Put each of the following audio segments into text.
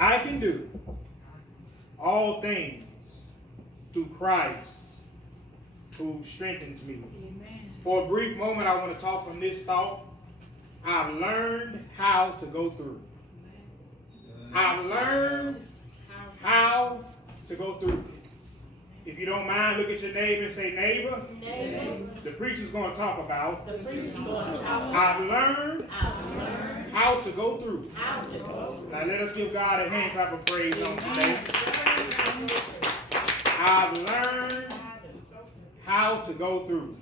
I can do all things through Christ who strengthens me. Amen. For a brief moment, I want to talk from this thought. I've learned how to go through. I've learned how to go through. If you don't mind, look at your neighbor and say, neighbor, the preacher's going to talk about. I've learned how to go through. Now let us give God a hand clap of praise on today. I've learned how to go through.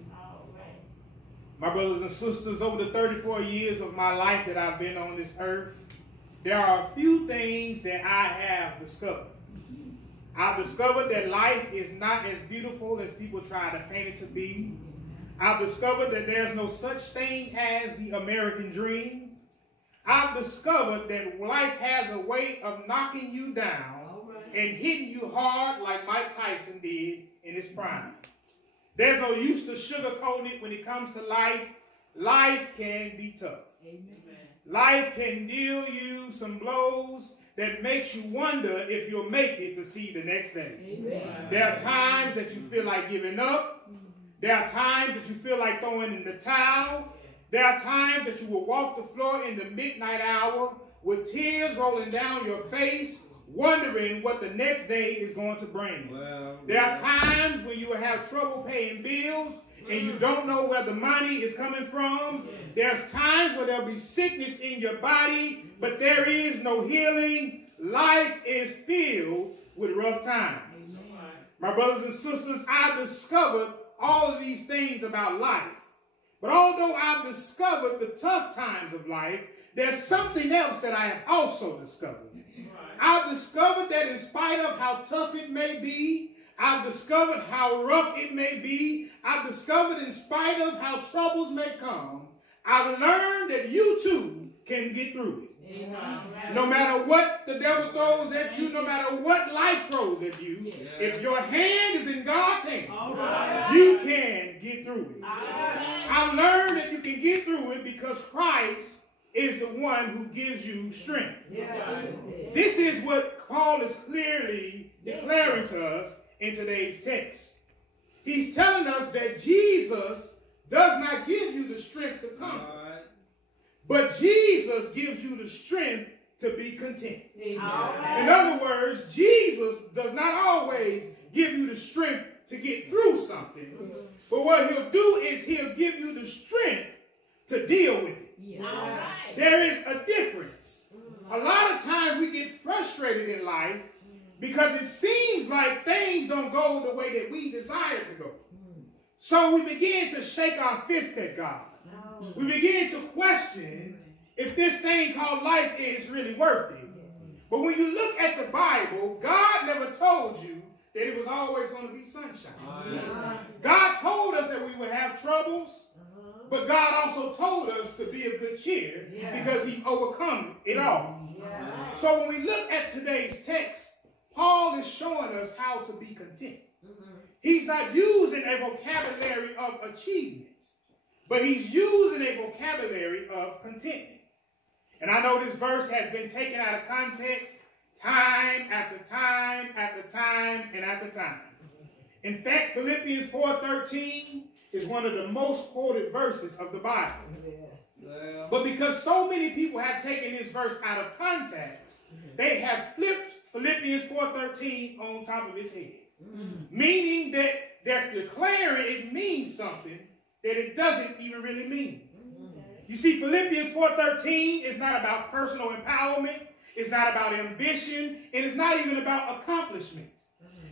My brothers and sisters, over the 34 years of my life that I've been on this earth, there are a few things that I have discovered. I've discovered that life is not as beautiful as people try to paint it to be. I've discovered that there's no such thing as the American dream. I've discovered that life has a way of knocking you down and hitting you hard like Mike Tyson did in his prime. There's no use to sugarcoat it when it comes to life. Life can be tough. Amen. Life can deal you some blows that makes you wonder if you'll make it to see the next day. Amen. There are times that you feel like giving up. There are times that you feel like throwing in the towel. There are times that you will walk the floor in the midnight hour with tears rolling down your face, wondering what the next day is going to bring. There are times when you will have trouble paying bills and you don't know where the money is coming from. There's times where there'll be sickness in your body, but there is no healing. Life is filled with rough times. My brothers and sisters, I've discovered all of these things about life. But although I've discovered the tough times of life, there's something else that I have also discovered. I've discovered that in spite of how tough it may be, I've discovered how rough it may be, I've discovered in spite of how troubles may come, I've learned that you too can get through it. Amen. No matter what the devil throws at you, no matter what life throws at you, if your hand is in God's hand, you can get through it. I've learned that you can get through it because Christ is the one who gives you strength. This is what Paul is clearly declaring to us in today's text. He's telling us that Jesus does not give you the strength to conquer, but Jesus gives you the strength to be content. In other words, Jesus does not always give you the strength to get through something, but what he'll do is he'll give you the strength to deal with it. There is a difference. A lot of times we get frustrated in life because it seems like things don't go the way that we desire to go. So we begin to shake our fist at God. We begin to question if this thing called life is really worth it. But when you look at the Bible, God never told you that it was always going to be sunshine. God told us that we would have troubles, but God also told us to be of good cheer because he overcome it all. So when we look at today's text, Paul is showing us how to be content. He's not using a vocabulary of achievement, but he's using a vocabulary of contentment. And I know this verse has been taken out of context time after time after time and after time. In fact, Philippians 4:13 is one of the most quoted verses of the Bible. But because so many people have taken this verse out of context, they have flipped Philippians 4:13 on top of its head. Meaning that they're declaring it means something that it doesn't even really mean. You see, Philippians 4:13 is not about personal empowerment. It's not about ambition. And it's not even about accomplishment.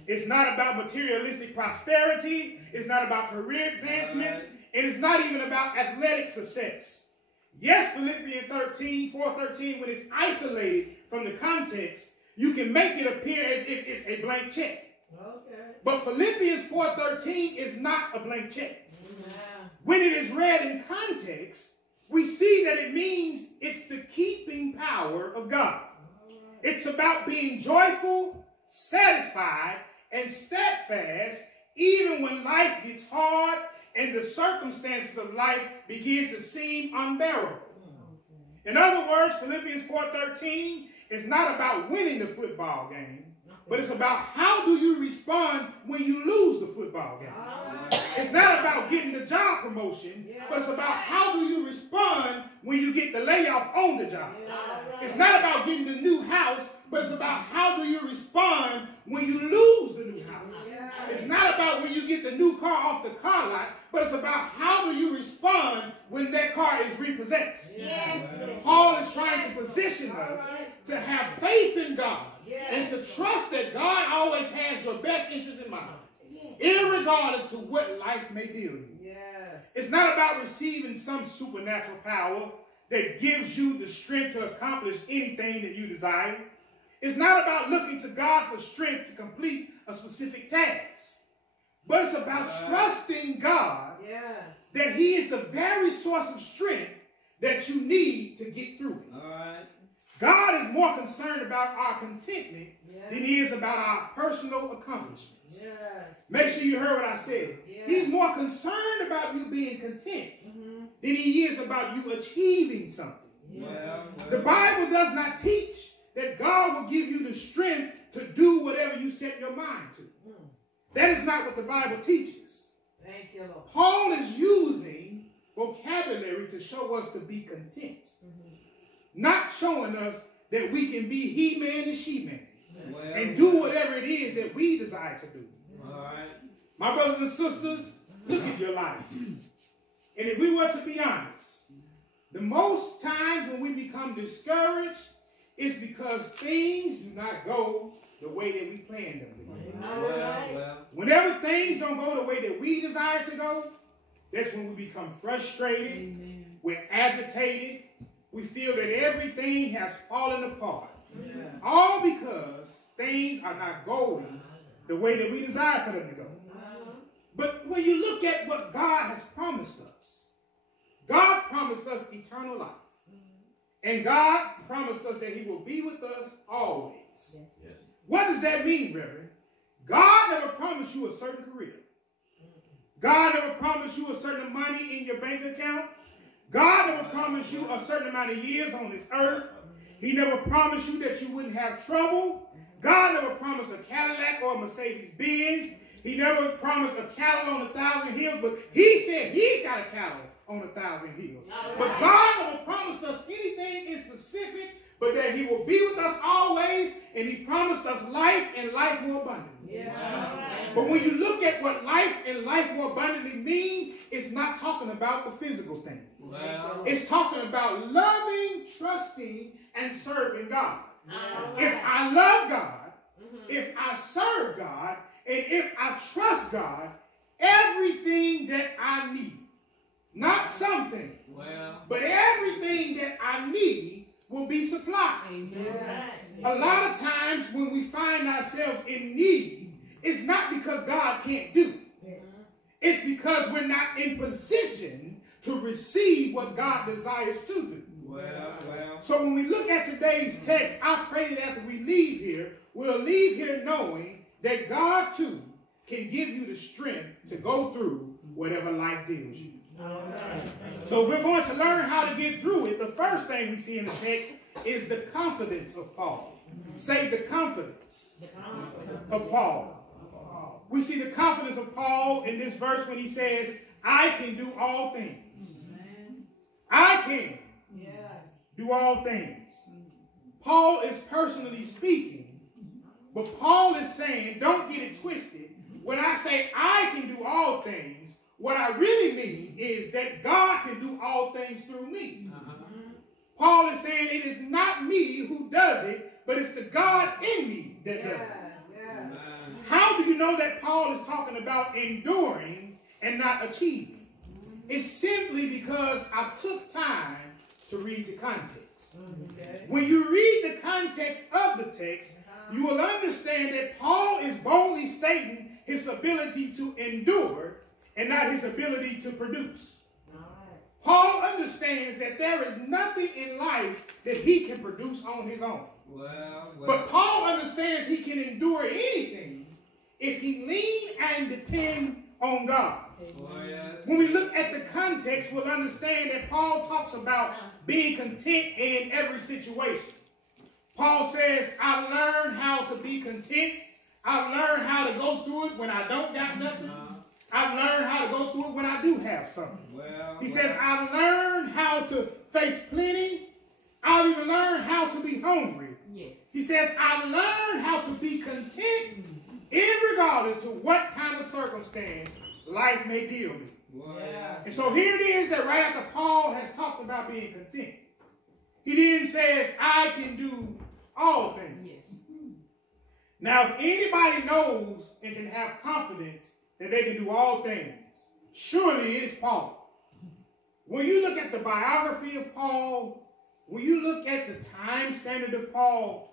It's not about materialistic prosperity. It's not about career advancements. And it's not even about athletic success. Yes, Philippians 4:13, when it's isolated from the context, you can make it appear as if it's a blank check. But Philippians 4:13 is not a blank check. When it is read in context, we see that it means it's the keeping power of God. It's about being joyful, satisfied, and steadfast even when life gets hard and the circumstances of life begin to seem unbearable. In other words, Philippians 4:13 is not about winning the football game, but it's about how do you respond when you lose the football game. It's not about getting the job promotion, but it's about how do you respond when you get the layoff on the job. It's not about getting the new house, but it's about how do you respond when you lose the new house. It's not about when you get the new car off the car lot, but it's about how do you respond when that car is repossessed. Paul is trying to position us to have faith in God and to trust that God always has your best interest in mind, irregardless to what life may deal you. It's not about receiving some supernatural power that gives you the strength to accomplish anything that you desire. It's not about looking to God for strength to complete a specific task, but it's about trusting God that he is the very source of strength that you need to get through it. God is more concerned about our contentment than he is about our personal accomplishments. Make sure you heard what I said. He's more concerned about you being content than he is about you achieving something. The Bible does not teach that God will give you the strength to do whatever you set your mind to. That is not what the Bible teaches. Thank you, Lord. Paul is using vocabulary to show us to be content, not showing us that we can be he-man and she-man and do whatever it is that we desire to do. My brothers and sisters, look at your life. And if we were to be honest, the most times when we become discouraged, it's because things do not go the way that we planned them to go. Whenever things don't go the way that we desire to go, that's when we become frustrated, we're agitated, we feel that everything has fallen apart. All because things are not going the way that we desire for them to go. But when you look at what God has promised us, God promised us eternal life. And God promised us that he will be with us always. What does that mean, Reverend? God never promised you a certain career. God never promised you a certain money in your bank account. God never promised you a certain amount of years on this earth. He never promised you that you wouldn't have trouble. God never promised a Cadillac or a Mercedes-Benz. He never promised a cattle on 1,000 hills, but he said he's got a cattle on 1,000 hills. But God never promised us anything in specific, but that he will be with us always, and he promised us life and life more abundantly. But when you look at what life and life more abundantly mean, it's not talking about the physical things. It's talking about loving, trusting, and serving God. If I love God, if I serve God, and if I trust God, everything that I need, not something, but everything that I need will be supplied. A lot of times when we find ourselves in need, it's not because God can't do it. It's because we're not in position to receive what God desires to do. So when we look at today's text, I pray that after we leave here, we'll leave here knowing that God too can give you the strength to go through whatever life deals you. So we're going to learn how to get through it. The first thing we see in the text is the confidence of Paul. Say the confidence of Paul. We see the confidence of Paul in this verse when he says, I can do all things. I can do all things. Paul is personally speaking, but Paul is saying, don't get it twisted. When I say I can do all things, what I really mean is that God can do all things through me. Paul is saying it is not me who does it, but it's the God in me that does it. How do you know that Paul is talking about enduring and not achieving? It's simply because I took time to read the context. When you read the context of the text, you will understand that Paul is boldly stating his ability to endure and not his ability to produce. Paul understands that there is nothing in life that he can produce on his own. But Paul understands he can endure anything if he lean and depend on God. When we look at the context, we'll understand that Paul talks about being content in every situation. Paul says, I've learned how to be content. I've learned how to go through it when I don't got nothing. I've learned how to go through it when I do have something. He says, I've learned how to face plenty. I've even learned how to be hungry. Yes. He says, I've learned how to be content irregardless to what kind of circumstance life may deal me. Yeah. And so here it is that right after Paul has talked about being content, he then says, I can do all things. Yes. Now, if anybody knows and can have confidence that they can do all things, surely it's Paul. When you look at the biography of Paul, when you look at the time standard of Paul,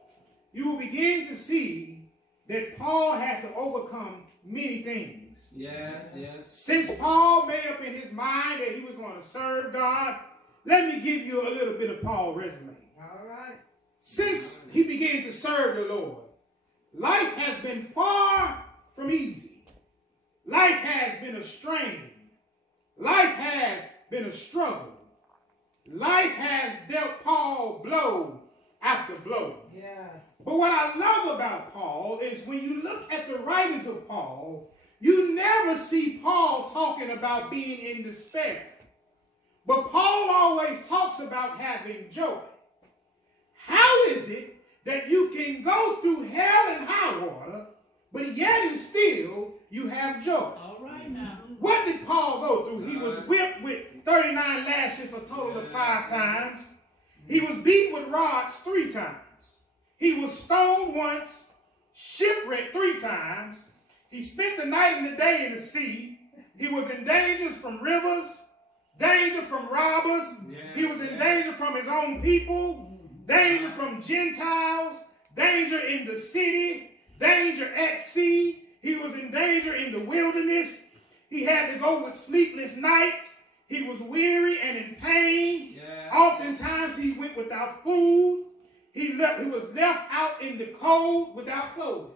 you will begin to see that Paul had to overcome many things. Yes, yes. Since Paul made up in his mind that he was going to serve God, let me give you a little bit of Paul's resume. All right. Since he began to serve the Lord, life has been far from easy. Life has been a strain. Life has been a struggle. Life has dealt Paul blow after blow. Yes. But what I love about Paul is when you look at the writings of Paul, you never see Paul talking about being in despair. But Paul always talks about having joy. How is it that you can go through hell and high water, but yet and still you have joy? All right now. What did Paul go through? He was whipped with 39 lashes, a total of 5 times. He was beat with rods 3 times. He was stoned once, shipwrecked 3 times. He spent the night and the day in the sea. He was in danger from rivers, danger from robbers. He was in danger from his own people, danger from Gentiles, danger in the city, danger at sea. He was in danger in the wilderness. He had to go with sleepless nights. He was weary and in pain. Oftentimes he went without food. He was left out in the cold without clothing.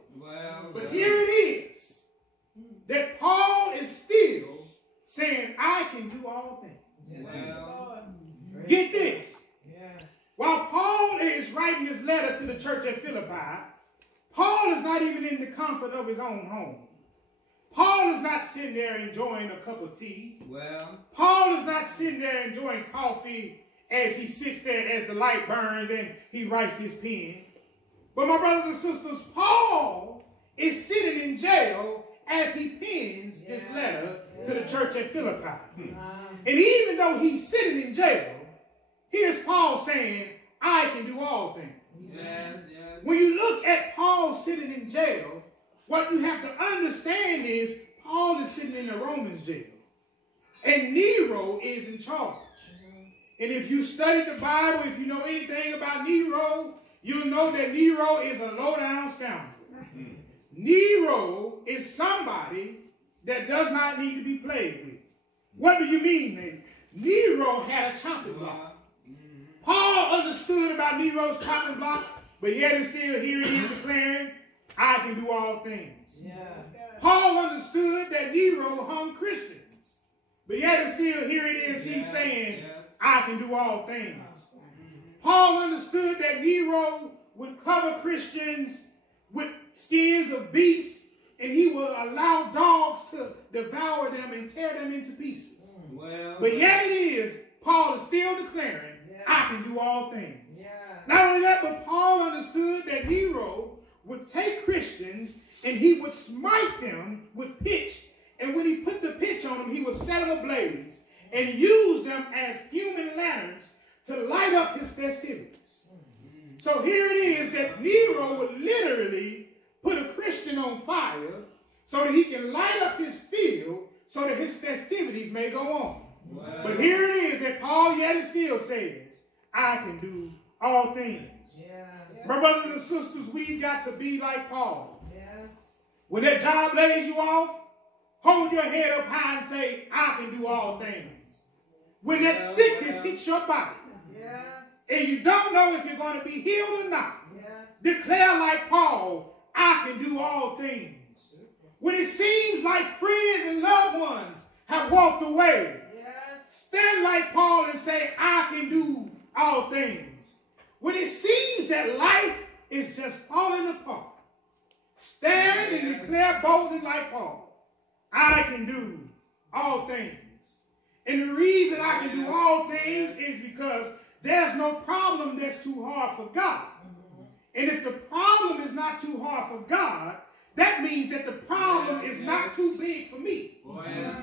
But here it is that Paul is still saying, I can do all things. Get this. While Paul is writing this letter to the church at Philippi, Paul is not even in the comfort of his own home. Paul is not sitting there enjoying a cup of tea. Paul is not sitting there enjoying coffee as he sits there as the light burns and he writes his pen. But my brothers and sisters, Paul is sitting in jail as he pens this letter to the church at Philippi. And even though he's sitting in jail, here's Paul saying, I can do all things. When you look at Paul sitting in jail, what you have to understand is Paul is sitting in the Romans jail. And Nero is in charge. And if you study the Bible, if you know anything about Nero, you'll know that Nero is a low-down scoundrel. Nero is somebody that does not need to be played with. What do you mean, man? Nero had a chopping block. Paul understood about Nero's chopping block, but yet and still here he is declaring, I can do all things. Paul understood that Nero hung Christians, but yet and still here it is he's saying, I can do all things. Paul understood that Nero would cover Christians with skins of beasts, and he would allow dogs to devour them and tear them into pieces. But yet it is, Paul is still declaring, I can do all things. Not only that, but Paul understood that Nero would take Christians and he would smite them with pitch. And when he put the pitch on them, he would set them ablaze and use them as human lanterns to light up his festivities. So here it is that Nero would literally put a Christian on fire so that he can light up his field so that his festivities may go on. But here it is that Paul yet and still says, I can do all things. My brothers and sisters, we've got to be like Paul. When that job lays you off, hold your head up high and say, I can do all things. When that sickness hits your body, and you don't know if you're going to be healed or not, declare like Paul, I can do all things. When it seems like friends and loved ones have walked away, stand like Paul and say, I can do all things. when it seems that life is just falling apart, stand and declare boldly like Paul, I can do all things. And the reason I can do all things is because there's no problem that's too hard for God. And if the problem is not too hard for God, that means that the problem is not too big for me.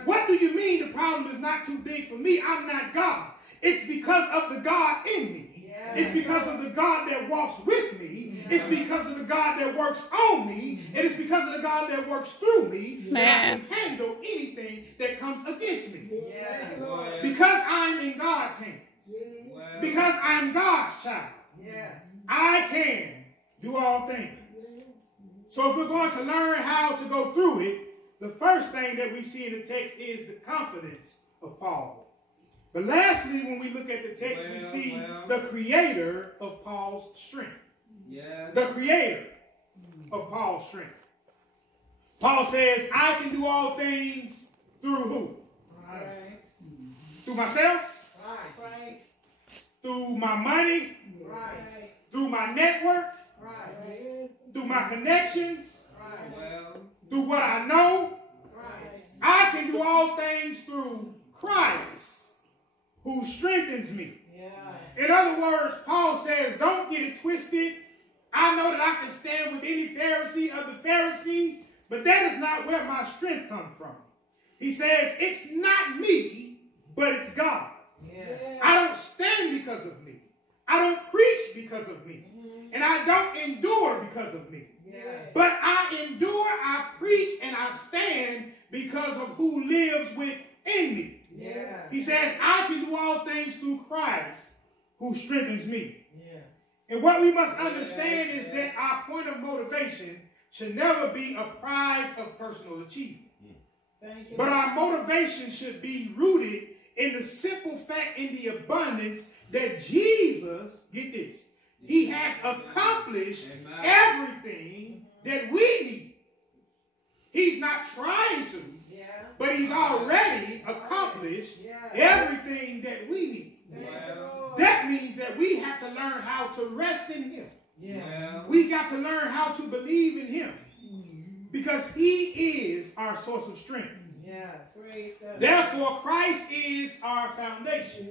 What do you mean the problem is not too big for me? I'm not God. It's because of the God in me. It's because of the God that walks with me. It's because of the God that works on me. And it's because of the God that works through me that I can handle anything that comes against me. Because I'm in God's hands. Because I'm God's child. I can do all things. So if we're going to learn how to go through it, the first thing that we see in the text is the confidence of Paul. But lastly, when we look at the text, we see the creator of Paul's strength. The creator of Paul's strength. Paul says, I can do all things through who? Christ. Through myself? Christ. Through my money? Christ. Through my network? Christ. Through my connections? Christ. Through what I know? Christ. I can do all things through Christ, who strengthens me. In other words, Paul says, don't get it twisted. I know that I can stand with any Pharisee of the Pharisee, but that is not where my strength comes from. He says, it's not me, but it's God. I don't stand because of me. I don't preach because of me. And I don't endure because of me. But I endure, I preach, and I stand because of who lives within me. He says, I can do all things through Christ who strengthens me. And what we must understand is that our point of motivation should never be a prize of personal achievement. But our motivation should be rooted in the simple fact, in the abundance that Jesus, get this, he has accomplished everything that we need. He's not trying to, but he's already accomplished everything that we need. That means that we have to learn how to rest in him. We got to learn how to believe in him, because he is our source of strength. Therefore, Christ is our foundation.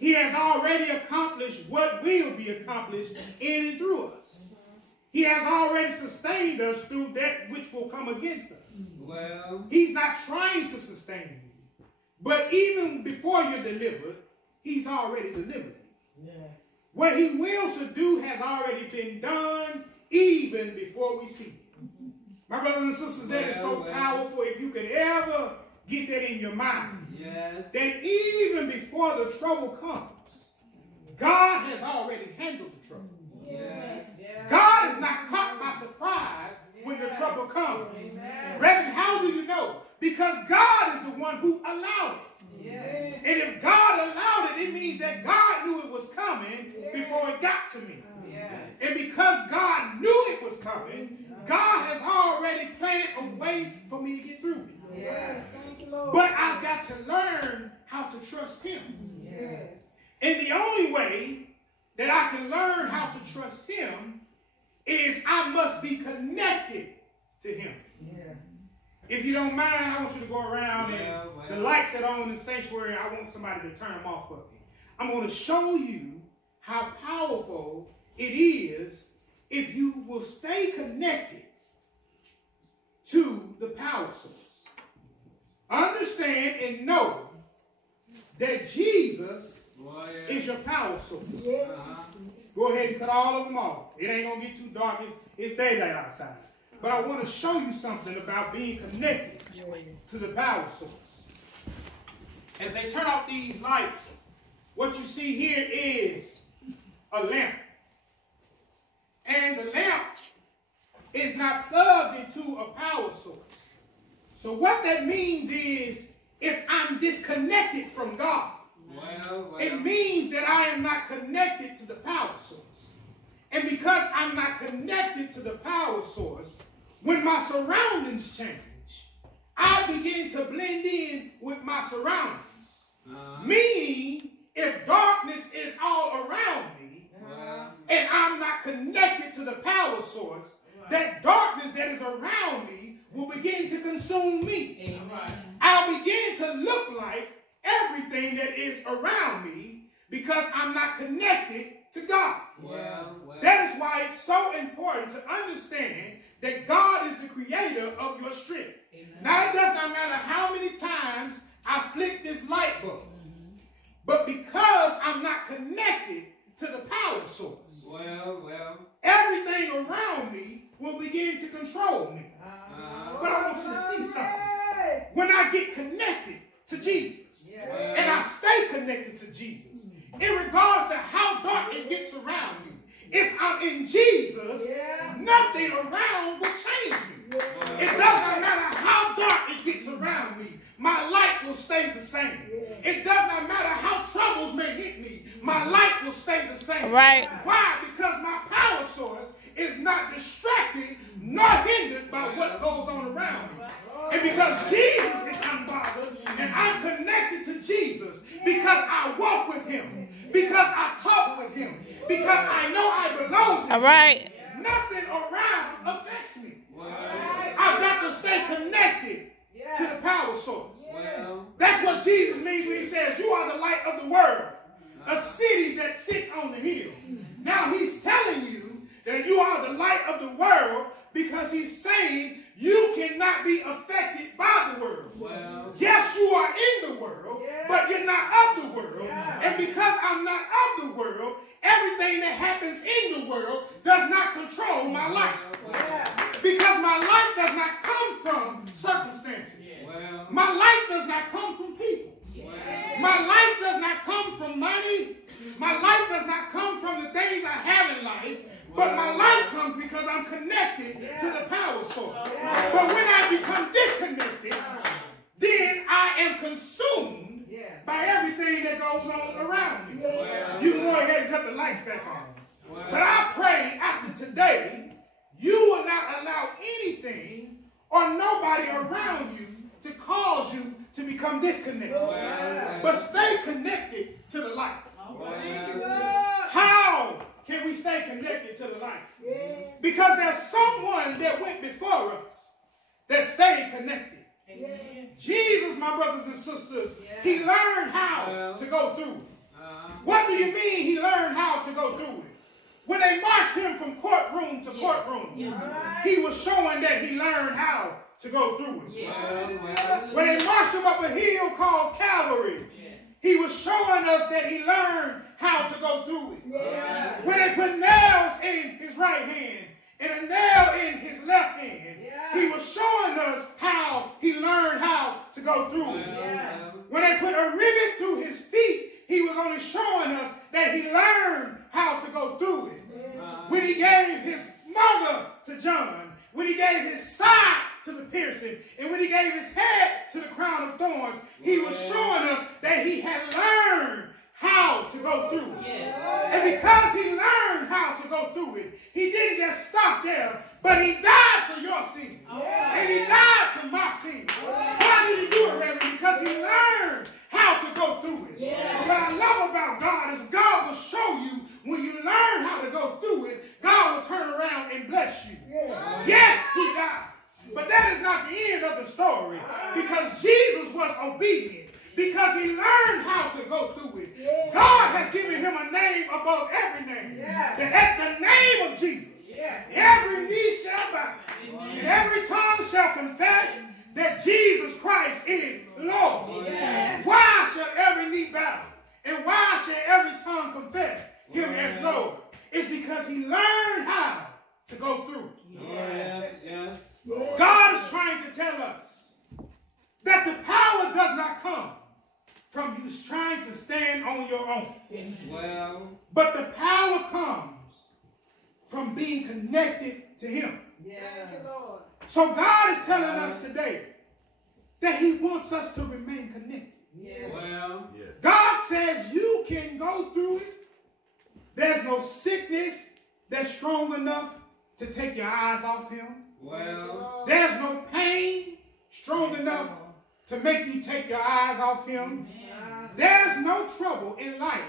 He has already accomplished what will be accomplished in and through us. He has already sustained us through that which will come against us. He's not trying to sustain you. But even before you're delivered, he's already delivered you. What he wills to do has already been done even before we see it. My brothers and sisters, that is so powerful. If you could ever get that in your mind, that even before the trouble comes, God has already handled the trouble. God is not caught by surprise when the trouble comes. Reverend, how do you know? Because God is the one who allowed it. And if God allowed it, it means that God knew it was coming before it got to me. And because God knew it was coming, God has already planned a way for me to get through it. But I've got to learn how to trust him. And the only way that I can learn how to trust him is I must be connected to him. If you don't mind, I want you to go around and the lights that are on in the sanctuary, I want somebody to turn them off for me. I'm going to show you how powerful it is if you will stay connected to the power source. Understand and know that Jesus is your power source. Go ahead and cut all of them off. It ain't going to get too dark. It's daylight outside. But I want to show you something about being connected to the power source. As they turn off these lights, what you see here is a lamp. And the lamp is not plugged into a power source. So what that means is, if I'm disconnected from God, it means that I am not connected to the power source. And because I'm not connected to the power source, when my surroundings change, I begin to blend in with my surroundings. Meaning, if darkness is all around me, and I'm not connected to the power source, that darkness that is around me will begin to consume me. Amen. I'll begin to look like everything that is around me because I'm not connected to God. That is why it's so important to understand that God is the creator of your strength. Amen. Now, it does not matter how many times I flick this light bulb, but because I'm not connected to the power source, everything around me will begin to control me. But I want you to see something. When I get connected to Jesus, and I stay connected to Jesus, in regards to how dark it gets around you, if I'm in Jesus, nothing around will change me. It does not matter how dark it gets around me, my light will stay the same. It does not matter how troubles may hit me, my light will stay the same. Right. Why? Because my power source is not distracted nor hindered by what goes on around me. And because Jesus is unbothered and I'm connected to Jesus, because I walk with him, because I talk with him, because I know I belong to him, right. Nothing around affects me. I've got to stay connected to the power source. That's what Jesus means when he says, you are the light of the world, a city that sits on the hill. Now he's telling you that you are the light of the world because he's saying you cannot be affected by the world. Yes, you are in the world, but you're not of the world. And because I'm not of the world, everything that happens in the world does not control my life. Because my life does not come from circumstances. My life does not come from people. My life does not come from money. My life does not come from the things I have in life. But my life comes because I'm connected to the power source. But when I become disconnected, then I am consumed by everything that goes on around me. You can go ahead and cut the lights back on. But I pray after today, you will not allow anything or nobody around you to cause you to become disconnected. But stay connected to the light. How can we stay connected to the light? Because there's someone that went before us that stayed connected. Jesus, my brothers and sisters, he learned how to go through it. What do you mean he learned how to go through it? When they marched him from courtroom to courtroom, he was showing that he learned how to go through it. When they marched him up a hill called Calvary, he was showing us that he learned how to go through it. When they put nails in his right hand and a nail in his left hand, he was showing us how he learned how to go through it. When they put a rivet through his feet, he was only showing us that he learned how to go through it. When he gave his mother to John, when he gave his side to the piercing, and when he gave his head to the crown of thorns, he was showing us that he had learned how to go through it. And because he learned how to go through it, he didn't just stop there, but he died for your sins. And he died for my sins. Why did he do it, Reverend? Because he learned how to go through it. And what I love about God is God will show you when you learn how to go through it, God will turn around and bless you. Yes, he died. But that is not the end of the story, because Jesus was obedient, because he learned how to go through it. God has given him a name above every name. That at the name of Jesus, every knee shall bow, and every tongue shall confess that Jesus Christ is Lord. Why shall every knee bow, and why shall every tongue confess him as Lord? It's because he learned how to go through it. God is trying to tell us that the power does not come from you trying to stand on your own. But the power comes from being connected to him. So God is telling us today that he wants us to remain connected. God says you can go through it. There's no sickness that's strong enough to take your eyes off him. There's no pain strong enough to make you take your eyes off him. There's no trouble in life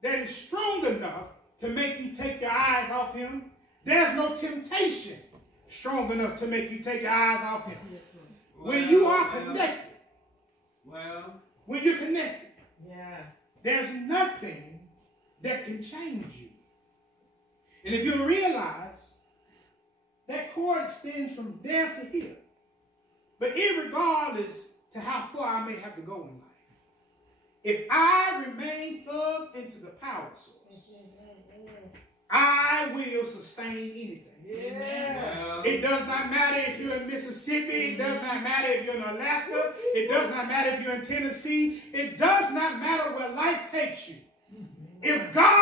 that is strong enough to make you take your eyes off him. There's no temptation strong enough to make you take your eyes off him. When you are connected, when you're connected, there's nothing that can change you. And if you realize that cord extends from there to here, but irregardless to how far I may have to go in life, if I remain plugged into the power source, I will sustain anything. Yeah. It does not matter if you're in Mississippi. It does not matter if you're in Alaska. It does not matter if you're in Tennessee. It does not matter where life takes you. If God